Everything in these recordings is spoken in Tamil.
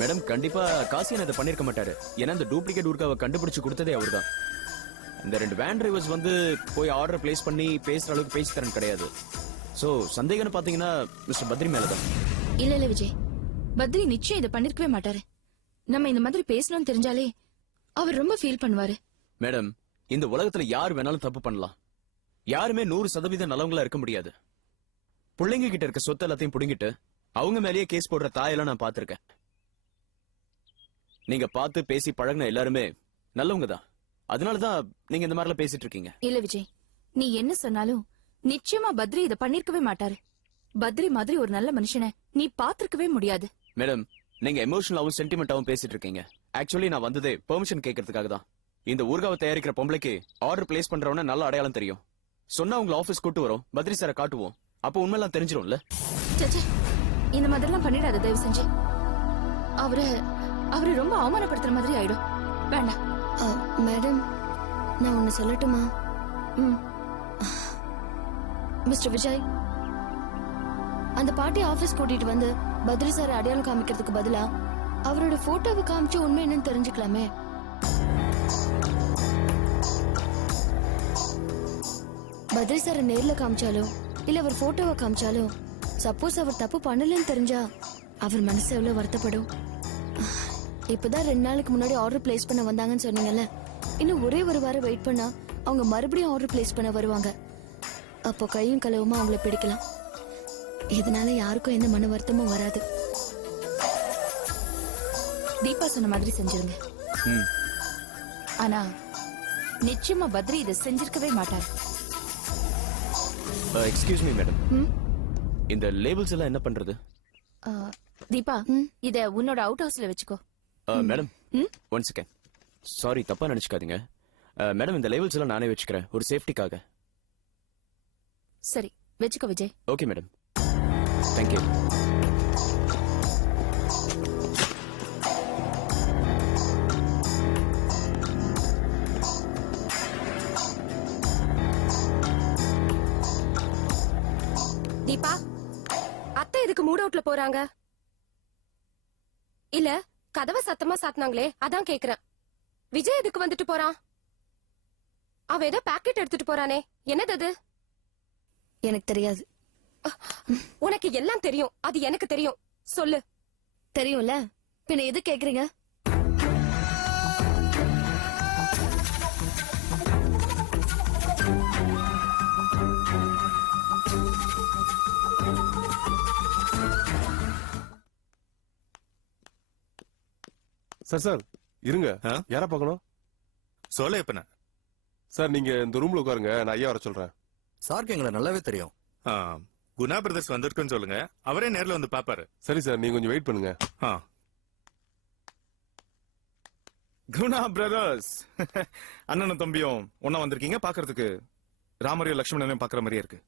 மேடம் கண்டிப்பா காசியன் அதை பண்ணிருக்க மாட்டாரு. ஏன்னா இந்த டூப்ளிகேட் ஊர்காவை கண்டுபிடிச்சு கொடுத்ததே அவர்தான். இந்த 2 வேன் டிரைவர்ஸ் வந்து போய் ஆர்டர் பிளேஸ் பண்ணி பேசுற அளவுக்கு பேசி தரன் கிடையாது. சோ சந்தேகம்னு பாத்தீங்கன்னா மிஸ்டர் பத்ரி மேலதான். இல்ல விஜய், பத்ரி நிச்சயம் இதை பண்ணிருக்கவே மாட்டாரு. நம்ம இந்த மாதிரி பேசணும்னு தெரிஞ்சாலே அவர் ரொம்ப ஃபீல் பண்ணுவாரு. மேடம், இந்த உலகத்துல யார் வேணாலும் தப்பு பண்ணலாம். யாருமே 100% நல்லவங்களா இருக்க முடியாது. பிள்ளைங்க கிட்ட இருக்க சொத்து எல்லாத்தையும் புடுங்கிட்டு அவங்க மேலேயே கேஸ் போடுற தாயெல்லாம் நான் பாத்திருக்கேன். நீங்க பார்த்து பேசி பழகின எல்லாருமே நல்லவங்க தான். அதனாலதான் நீங்க இந்த மாதிரிலாம் பேசிட்டு இருக்கீங்க. இல்ல விஜய், நீ என்ன சொன்னாலும் நிச்சயமா பத்ரி இதை பண்ணிருக்கவே மாட்டாரு. பத்ரி மாதிரி ஒரு நல்ல மனுஷனை நீ பாத்திருக்கவே முடியாது. மேடம், நீங்க எமோஷனலாவும் சென்டிமெண்டாவும் பேசிட்டு இருக்கீங்க. ஆக்சுவலி நான் வந்ததே பெர்மிஷன் கேட்கறதுக்காக தான். இந்த ஊர்காவை தயாரிக்கிற பொம்பளைக்கு ஆர்டர் பிளேஸ் பண்றவன நல்ல அடையாளம் தெரியும். சொன்னா உங்களை ஆபீஸ் கூட்டு வரோம், பத்ரி சாரை காட்டுவோம். அப்ப உண்மையெல்லாம் தெரிஞ்சிடும்ல. சச்சே, இந்த மாதிரிலாம் பண்ணிடாத தயவு செஞ்சு. அவரு ரொம்ப அவமானப்படுத்துற மாதிரி ஆயிடும். வேண்டாம். மேடம், நான் ஒன்னு சொல்லட்டுமா? மிஸ்டர் விஜய், அந்த பாட்டி ஆபீஸ் கூட்டிட்டு வந்து பத்ரி சார் அடையாளம் காமிக்கிறதுக்கு பதிலா அவரோட போட்டோவை காமிச்சு உண்மை என்னன்னு தெரிஞ்சுக்கலாமே. பத்ரி சார நேர்ல காமிச்சாலோ இல்ல அவர் போட்டோவை காமிச்சாலோ சப்போஸ் அவர் தப்பு பண்ணலன்னு தெரிஞ்சா அவர் மனசு எவ்வளவு வருத்தப்படும். இப்பதான் 2 நாளுக்கு முன்னாடி ஆர்டர் பிளேஸ் பண்ண வந்தாங்கன்னு சொன்னீங்கல்ல, இன்னும் ஒரே ஒரு வாரம் வெயிட் பண்ணா அவங்க மறுபடியும் ஆர்டர் பிளேஸ் பண்ண வருவாங்க. அப்போ கையும் களவுமா அவங்கள பிடிக்கலாம். இதனால யாருக்கும் எந்த மன வருத்தமும் வராது. தீபா சொன்ன மாதிரி செஞ்சிருங்க. ஆனா நிச்சயமா பத்ரி இதை செஞ்சிருக்கவே மாட்டார். எக்ஸ்கியூஸ் மீ மேடம், இந்த லேபிள்ஸ் எல்லாம் என்ன பண்றது? தீபா, இத உன்னோட அவுட் ஹவுஸ்ல வச்சுக்கோ. Madam, 1 second. சாரி, தப்பா நினைச்சுக்காதீங்க. மேடம், இந்த லேபிள்ஸ் எல்லாம் நானே வச்சுக்கிறேன் ஒரு சேஃப்டிக்காக. சரி, வச்சுக்கோ Vijay. Okay madam, thank you. Deepa, அத்தை எதுக்கு மூட் அவுட்ல போறாங்க? இல்ல கதவை சத்தமா சாத்தினாங்களே, அதான் கேக்குறேன். விஜய் எதுக்கு வந்துட்டு போறான்? அவ ஏதோ பாக்கெட் எடுத்துட்டு போறானே, என்னது அது? எனக்கு தெரியாது. உனக்கு எல்லாம் தெரியும், அது எனக்கு தெரியும். சொல்லு. தெரியும்ல, பின்ன எது கேக்குறீங்க? சார் இருங்க. யார பார்க்கணும்? சொல்ல எப்ப சார், நீங்க இந்த ரூம்ல உட்காருங்க, நான் ஐயா வர சொல்றேன். சாருக்கு எங்களை நல்லாவே தெரியும். குணா பிரதர்ஸ் வந்திருக்குன்னு சொல்லுங்க, அவரே நேர்ல வந்து பாப்பாரு. சரி சார், நீங்க கொஞ்சம் வெயிட் பண்ணுங்க. குணா பிரதர்ஸ், அண்ணனும் தம்பியும் ஒன்னா வந்திருக்கீங்க. பாக்குறதுக்கு ராமரையும் லட்சுமணனையும் பாக்குற மாதிரியே இருக்கு.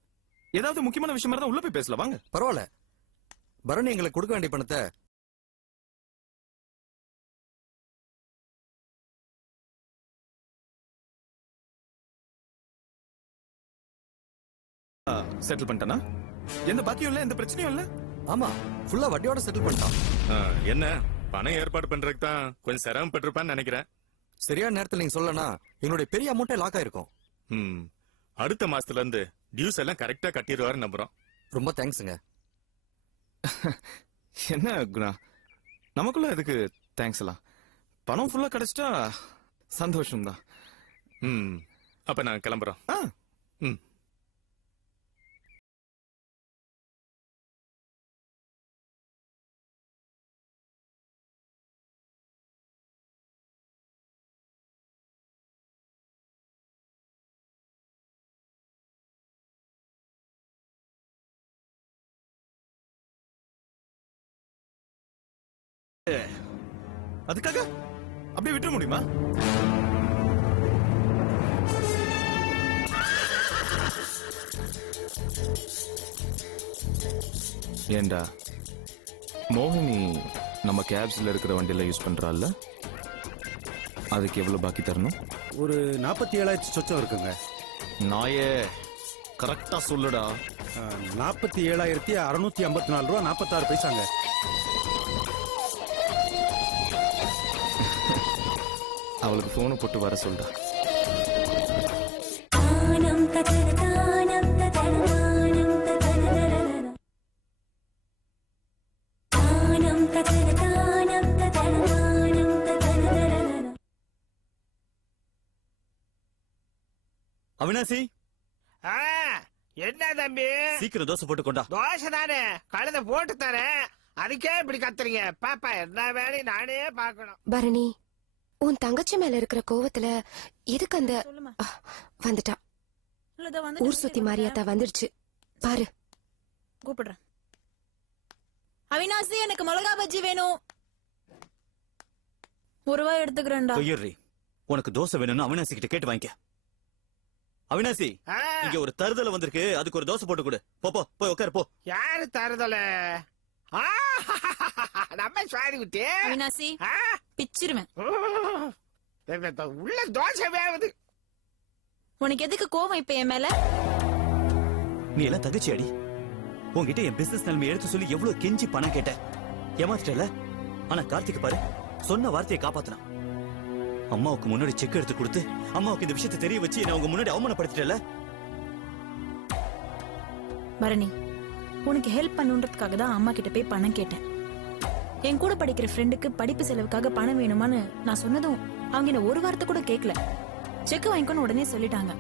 ஏதாவது முக்கியமான விஷயமா இருந்தா உள்ள போய் பேசல, வாங்க. பரவாயில்ல, பரணி எங்களுக்கு கொடுக்க வேண்டிய பணத்தை செட்டில் பண்ணிட்டானா? எந்த பாக்கியும் இல்ல, எந்த பிரச்சனையும் இல்ல. ஆமா, ஃபுல்லா வட்டியோட செட்டில் பண்ணிட்டான். என்ன பணம் ஏற்பாடு பண்றதுக்கு தான் கொஞ்சம் சிரமப்பட்டிருப்பான்னு நினைக்கிறேன். சரியான நேரத்தில் நீங்க சொல்லனா எங்களுடைய பெரிய அமௌண்ட்டே லாக் ஆயிருக்கும். அடுத்த மாசத்துல இருந்து டியூஸ் எல்லாம் கரெக்டா கட்டிடுவாரு நம்புறோம். ரொம்ப தேங்க்ஸுங்க. என்ன குணா, நமக்குள்ள எதுக்கு தேங்க்ஸ் எல்லாம்? பணம் ஃபுல்லா கிடைச்சிட்டா சந்தோஷம் தான். அப்ப நான் கிளம்புறோம். அதுக்காக அப்படியே விட்டுற முடியுமா? ஏண்டா மோகினி நம்ம கேப்ஸ்ல இருக்கிற வண்டியில யூஸ் பண்றாள்ல, அதுக்கு எவ்வளவு பாக்கி தரணும்? ஒரு 47,000 சொச்சம் இருக்குங்க. நாயே கரெக்டா சொல்லுடா. 47,654 ரூபா 46 பைசாங்க. அவளுக்கு போனை போட்டு வர சொல்றா. அவினாசி, என்ன தம்பி? சீக்கிரம் தோசை போட்டு கொண்டா. தோசை தானே கழுத போட்டு தரேன், அதுக்கே இப்படி கத்துறீங்க? பாப்பா என்ன வேலை நானே பாக்கணும். பரணி, உன் தங்கச்சி மேல இருக்கிற கோவத்துல எதுக்கு அந்த வந்துட்டா? ஊர் சுத்தி மாரியாத்தா வந்துடுச்சு பாரு. கூப்பிடுறேன். அவினாசி, எனக்கு மிளகா பஜ்ஜி வேணும். ஒரு ரூபாய் எடுத்துக்கிறேன்டா. கொய்யர்ரி, உனக்கு தோசை வேணும்னு அவினாசி கிட்ட கேட்டு வாங்கிக்க. அவினாசி, இங்க ஒரு தருதல வந்திருக்கு, அதுக்கு ஒரு தோசை போட்டு கொடு. போ போ, போய் உட்காரு போ. யாரு தருதல? நம்ம சாரி விட்டு அவினாசி, பிச்சிருவேன். உள்ள தோசை வேவுது. உனக்கு எதுக்கு கோவம் இப்ப என் மேல? நீ எல்லாம் தகச்சி அடி. உன்கிட்ட என் பிசினஸ் நிலைமை எடுத்து சொல்லி எவ்வளவு கெஞ்சி பணம் கேட்ட, ஏமாத்திட்டல. ஆனா கார்த்திக் பாரு, சொன்ன வார்த்தையை காப்பாத்தினான். அம்மாவுக்கு முன்னாடி செக் எடுத்து கொடுத்து அம்மாவுக்கு இந்த விஷயத்தை தெரிய வச்சு என்ன உங்க முன்னாடி அவமானப்படுத்திட்டல. பரணி, உனக்கு ஹெல்ப் பண்ணுன்றதுக்காக தான் அம்மா கிட்ட போய் பணம் கேட்டேன். என் கூட படிக்கிற ஃப்ரெண்டுக்கு படிப்பு செலவுக்காக பணம் வேணுமான்னு நான் சொன்னதும் அவங்க என்ன ஒரு வார்த்தை கூட கேட்கல. செக் வாங்கிக்கணும் உடனே சொல்லிட்டாங்க.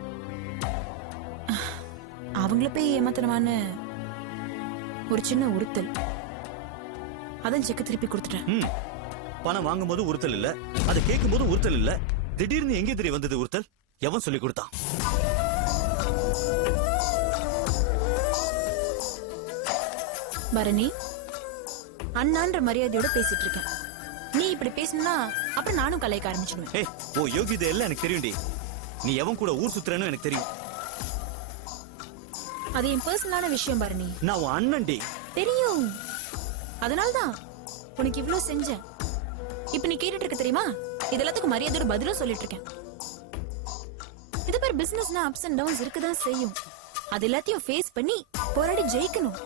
அவங்கள போய் ஏமாத்தனமான்னு ஒரு சின்ன உறுத்தல், அதான் செக் திருப்பி கொடுத்துட்டேன். பணம் வாங்கும் போது உறுத்தல் இல்ல, அதை கேட்கும் போது உறுத்தல் இல்ல. திடீர்னு எங்கே தெரிய வந்தது உறுத்தல்? எவன் சொல்லி கொடுத்தான்? பரணி, அண்ணான்ற மரியாதையோட பேசிட்டு இருக்கேன். நீ இப்படி பேசணும்னா அப்புறம் நானும் கலாய்க்க ஆரம்பிச்சிடுவேன். ஏய், ஓ யோகிதை எல்லாம் எனக்கு தெரியும்டி. நீ எவன் கூட ஊர் சுத்துறன்னு எனக்கு தெரியும். அது என் பர்சனலான விஷயம் பரணி. நான் உன் அண்ணன்டி. தெரியும், அதனால்தான் உனக்கு இவ்ளோ செஞ்சேன். இப்ப நீ கேட்டுட்டு இருக்க தெரியுமா? இது எல்லாத்துக்கும் மரியாதையோட பதிலும் சொல்லிட்டு இருக்கேன். இது பேர் பிசினஸ்னா அப்ஸ் அண்ட் டவுன்ஸ் இருக்கதான் செய்யும். அது எல்லாத்தையும் ஃபேஸ் பண்ணி போராடி ஜெயிக்கணும்.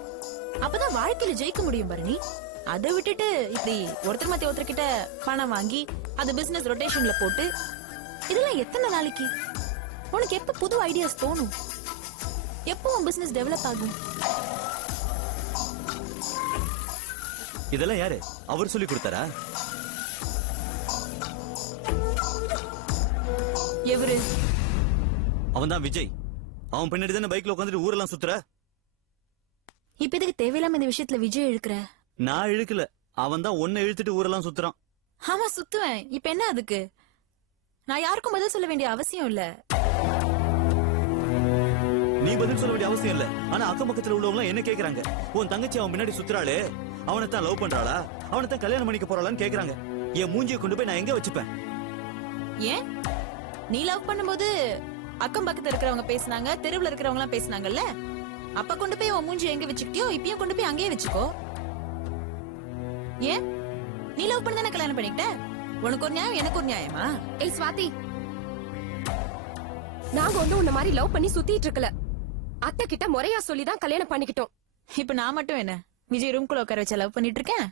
அப்பதான் வாழ்க்கையில ஜெயிக்க முடியும் பரணி. அதை விட்டுட்டு இப்படி ஒருத்தர் மாத்தி ஒருத்தர் கிட்ட பணம் வாங்கி அது பிசினஸ் ரொட்டேஷன்ல போட்டு இதெல்லாம் எத்தனை நாளைக்கு? உனக்கு எப்ப புது ஐடியாஸ் தோணும்? எப்போ உன் பிசினஸ் டெவலப் ஆகும்? இதெல்லாம் யாரு? அவர் சொல்லி கொடுத்தாரா? எவரு? அவன் தான் விஜய். அவன் பின்னாடி தானே பைக்ல உட்காந்துட்டு ஊரெல்லாம் சுத்துற. இப்ப எதுக்கு தேவையில்லாம இந்த விஷயத்துல விஜய் இழுக்கிற? நான் இழுக்கல, அவன் தான் ஒன்ன இழுத்துட்டு ஊரெல்லாம் சுத்துறான். ஆமா, சுத்துவேன். இப்ப என்ன அதுக்கு? நான் யாருக்கும் பதில் சொல்ல வேண்டிய அவசியம் இல்ல. நீ பதில் சொல்ல வேண்டிய அவசியம் இல்ல. ஆனா அக்கம் பக்கத்துல உள்ளவங்க என்ன கேக்குறாங்க? உன் தங்கச்சி அவன் பின்னாடி சுத்துறாளே, அவனை தான் லவ் பண்றாளா, அவனை தான் கல்யாணம் பண்ணிக்க போறாளான்னு கேக்குறாங்க. என் மூஞ்சியை கொண்டு போய் நான் எங்க வச்சுப்பேன்? ஏன்? நீ லவ் பண்ணும்போது அக்கம் பக்கத்துல இருக்கிறவங்க பேசினாங்க, தெருவுல இருக்கிறவங்க எல்லாம் பேசினாங்கல்ல. அப்ப கொண்டு போய் உன் மூஞ்சி எங்க வச்சுக்கிட்டியோ இப்பயும் கொண்டு போய் அங்கேயே வச்சுக்கோ. ஏன்? நீ லவ் பண்ணி தானே கல்யாணம் பண்ணிக்கிட்ட. உனக்கு ஒரு நியாயம், எனக்கு ஒரு நியாயமா? ஏய் ஸ்வாதி, நாங்க ஒண்ணு உன்ன மாதிரி லவ் பண்ணி சுத்திட்டு இருக்கல. அத்தை கிட்ட முறையா சொல்லிதான் கல்யாணம் பண்ணிக்கிட்டோம். இப்ப நான் மட்டும் என்ன விஜய் ரூம்குள்ள உட்கார வச்சு லவ் பண்ணிட்டு இருக்கேன்?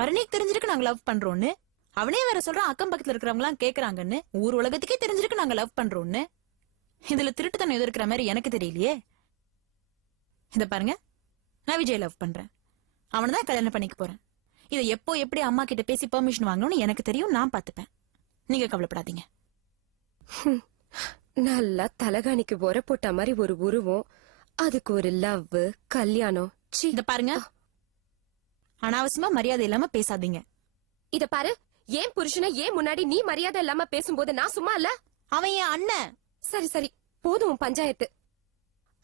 பரணிக்கு தெரிஞ்சிருக்கு நாங்க லவ் பண்றோம்னு. அவனே வேற சொல்றான் அக்கம் பக்கத்துல இருக்கிறவங்க எல்லாம் கேக்குறாங்கன்னு. ஊர் உலகத்துக்கே தெரிஞ்சிருக்கு நாங்க லவ் பண்றோம்னு. இதுல திருட்டுத்தனம் எது இருக்கிற மாதிரி எனக்கு தெரியலையே. இத பாருங்க, நான் விஜய் லவ் பண்றேன், அவனதான் கல்யாணம் பண்ணிக்க போறேன். இதை எப்போ எப்படி அம்மா கிட்ட பேசி பெர்மிஷன் வாங்கணும்னு எனக்கு தெரியும், நான் பாத்துப்பேன். நீங்க கவலைப்படாதீங்க. நல்லா தலகாணிக்கு உர போட்ட மாதிரி ஒரு உருவம், அதுக்கு ஒரு லவ், கல்யாணம். இத பாருங்க, அனாவசியமா மரியாதை இல்லாம பேசாதீங்க. இத பாரு, ஏன் புருஷனை ஏன் முன்னாடி நீ மரியாதை இல்லாம பேசும்போது நான் சும்மா இல்ல? அவன் என் அண்ணன். சரி சரி, போதும் பஞ்சாயத்து.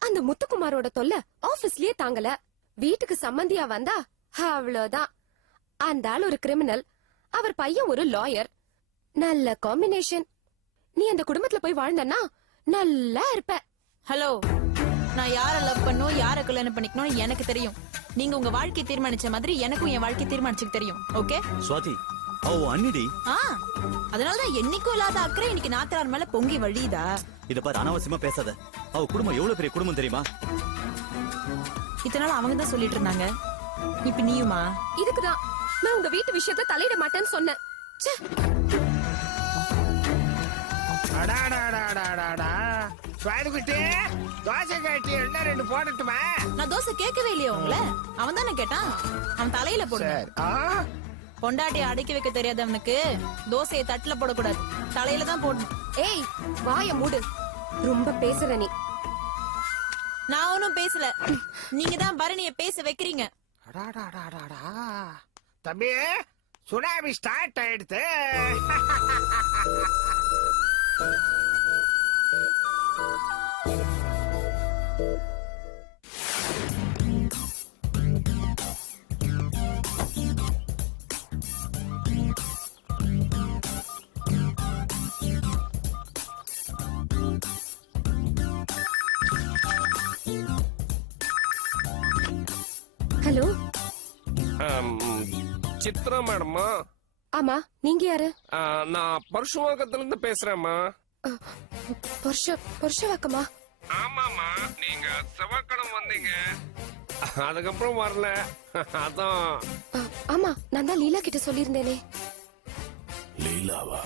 அந்த முத்துக்குமாரோட தொல்லை ஆபீஸ்லயே தாங்கல. வீட்டுக்கு சம்பந்தியா வந்தா அவ்வளவுதான். அந்த ஆள் ஒரு கிரிமினல், அவர் பையன் ஒரு லாயர். நல்ல காம்பினேஷன். நீ அந்த குடும்பத்துல போய் வாழ்ந்தன்னா நல்லா இருப்ப. ஹலோ, நான் யார லவ் பண்ணணும், யார கல்யாணம் பண்ணிக்கணும் எனக்கு தெரியும். நீங்க உங்க வாழ்க்கை தீர்மானிச்ச மாதிரி எனக்கும் என் வாழ்க்கை தீர்மானிச்சுக்க தெரியும். ஓகே சுவாதி, அவ அண்ணிடி. அதனாலதான் என்னைக்கும் இல்லாத அக்கறை இன்னைக்கு நாத்தனார் மேல பொங்கி வழியுதா? இத பாரு, அனாவசியமா பேசாத. அவ குடும்பம் எவ்வளவு பெரிய குடும்பம் தெரியுமா? இத்தனை நாள் அவங்க தான் சொல்லிட்டு இருந்தாங்க, இப்ப நீயுமா? இதுக்குதான் நான் உங்க வீட்டு விஷயத்த தலையிட மாட்டேன்னு சொன்னேன். அடாடாடாடாடாடா. சுவாமிக்குட்டி, தோசை காட்டி என்ன 2 போடட்டுமா? நான் தோசை கேட்கவே இல்லையோ உங்களை? அவன் தானே கேட்டான். அவன் தலையில போடு. சரி. பொண்டாட்டி அடக்கி வைக்க தெரியாதவனுக்கு தோசையை தட்டுல போடக்கூடாது, தலையில தான் போடணும். ஏய் வாய மூடு, ரொம்ப பேசுற நீ. நான் ஒன்னும் பேசல, நீங்க தான் பரணிய பேச வைக்கிறீங்க. அடாடாடாடாடா. தம்பி, சுனாமி ஸ்டார்ட் ஆயிடுத்து. ஹலோ. சித்ரா மேடமா? ஆமா, நீங்க யாரு? நான் பரசுவாக்கத்துல இருந்து பேசுறேம்மா. புருஷவாக்கமா? ஆமாமா, நீங்க செவ்வாய்க்கிழமை வந்தீங்க, அதுக்கப்புறம் வரல. அதான். ஆமா, நான் தான் லீலா கிட்ட சொல்லியிருந்தேனே. லீலாவா?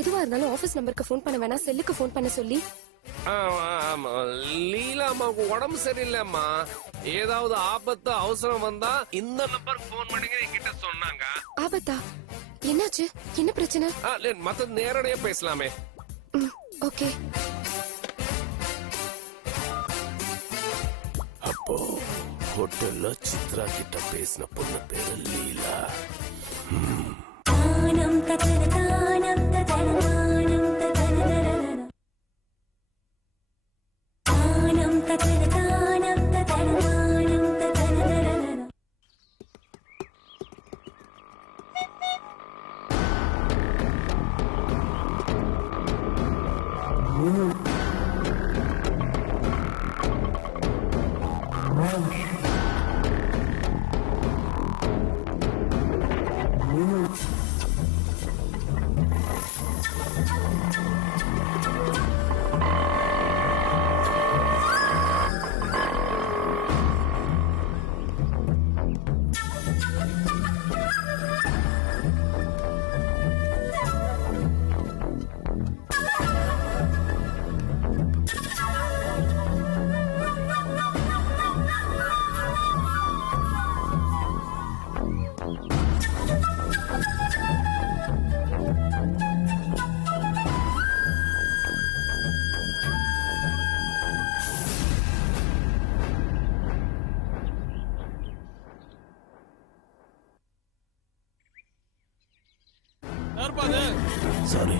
எதுவா இருந்தாலும் ஆபீஸ் நம்பருக்கு ஃபோன் பண்ண வேணாம், செல்லுக்கு ஃபோன் பண்ண சொல்லி. லீலா அம்மாவுக்கு உடம்பு சரியில்லைம்மா, ஏதாவது ஆபத்து அவசரம் வந்தா இந்த நம்பருக்கு போன் பண்ணுங்க என்கிட்ட சொன்னாங்க. ஆபத்தா? என்னாச்சு? என்ன பிரச்சனை? மத்த நேரடியா பேசலாமே. ஓகே. அப்போ ஹோட்டல்ல சித்ரா கிட்ட பேசின பொண்ணு பேரு லீலா. சாரி.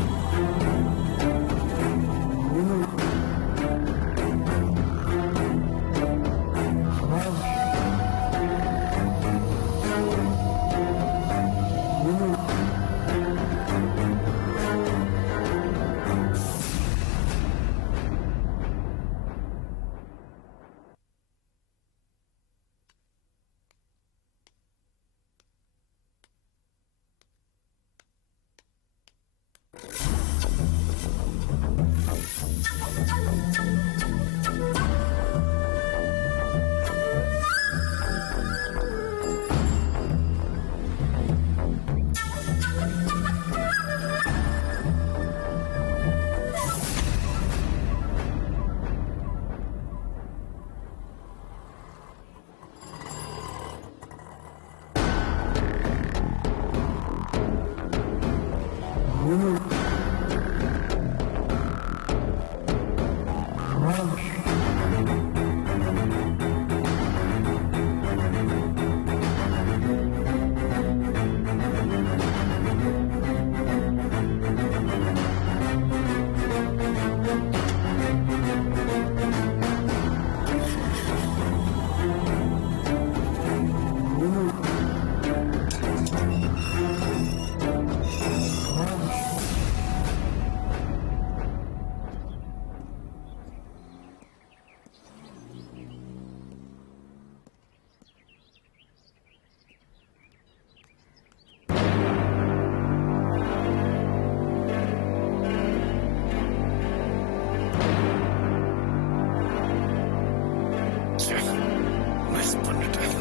பண்ணிட்டேன்.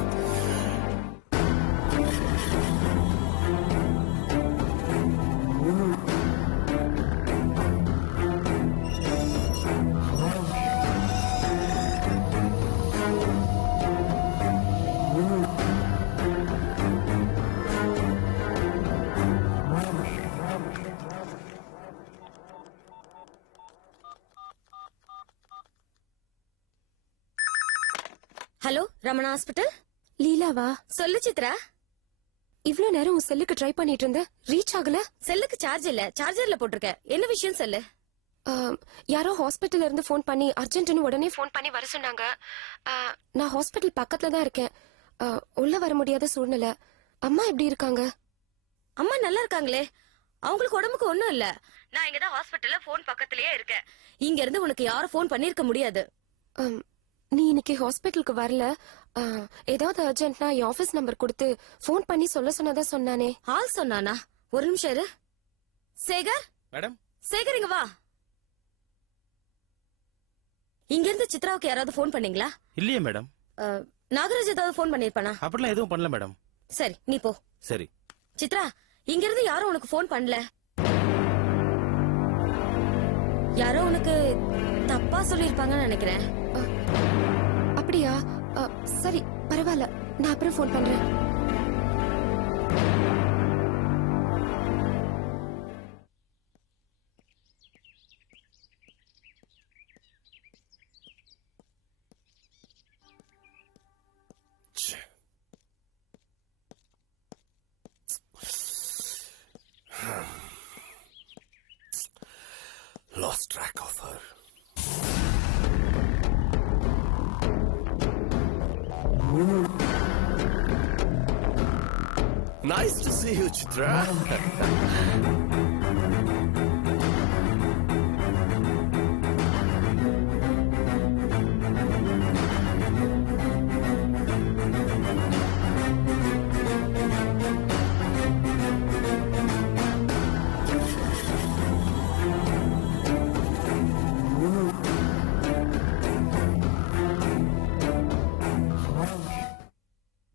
Hello Ramana hospital. லீலாவா? சொல்லு சித்ரா. இவ்ளோ நேரம் உன் செல்லுக்கு ட்ரை பண்ணிட்டு இருந்த, ரீச் ஆகல. செல்லுக்கு சார்ஜ் இல்ல, சார்ஜர்ல போட்டிருக்கேன். என்ன விஷயம் சொல்லு. யாரோ ஹாஸ்பிட்டல்ல இருந்து ஃபோன் பண்ணி அர்ஜென்ட்னு உடனே ஃபோன் பண்ணி வர சொன்னாங்க. நான் ஹாஸ்பிட்டல் பக்கத்துல தான் இருக்கேன். உள்ள வர முடியாத சூழ்நிலை. அம்மா எப்படி இருக்காங்க? அம்மா நல்லா இருக்காங்களே, அவங்களுக்கு உடம்புக்கு ஒண்ணும் இல்ல. நான் இங்கதான் ஹாஸ்பிட்டல்ல போன் பக்கத்திலேயே இருக்கேன். இங்க இருந்து உனக்கு யாரும் போன் பண்ணிருக்க முடியாது. நீ இன்னைக்கு ஹாஸ்பிட்டலுக்கு வரல. ஏதாவது அர்ஜென்ட்னா என் ஆபீஸ் நம்பர் கொடுத்து ஃபோன் பண்ணி சொல்ல சொன்னதா சொன்னானே. ஆள் சொன்னானா? ஒரு நிமிஷம் இரு. சேகர், மேடம். சேகர் இங்க வா. இங்க இருந்து சித்ராவுக்கு யாராவது போன் பண்ணீங்களா? இல்லையே மேடம். நாகராஜ் ஏதாவது போன் பண்ணிருப்பானா? அப்படிலாம் எதுவும் பண்ணல மேடம். சரி நீ போ. சரி. சித்ரா, இங்க இருந்து யாரும் உனக்கு போன் பண்ணல. யாரோ உனக்கு தப்பா சொல்லிருப்பாங்கன்னு நினைக்கிறேன். அப்படியா? சரி பரவாயில்ல, நான் அப்புறம் ஃபோன் பண்றேன். Lost track of her. Nice to see you, Chitra.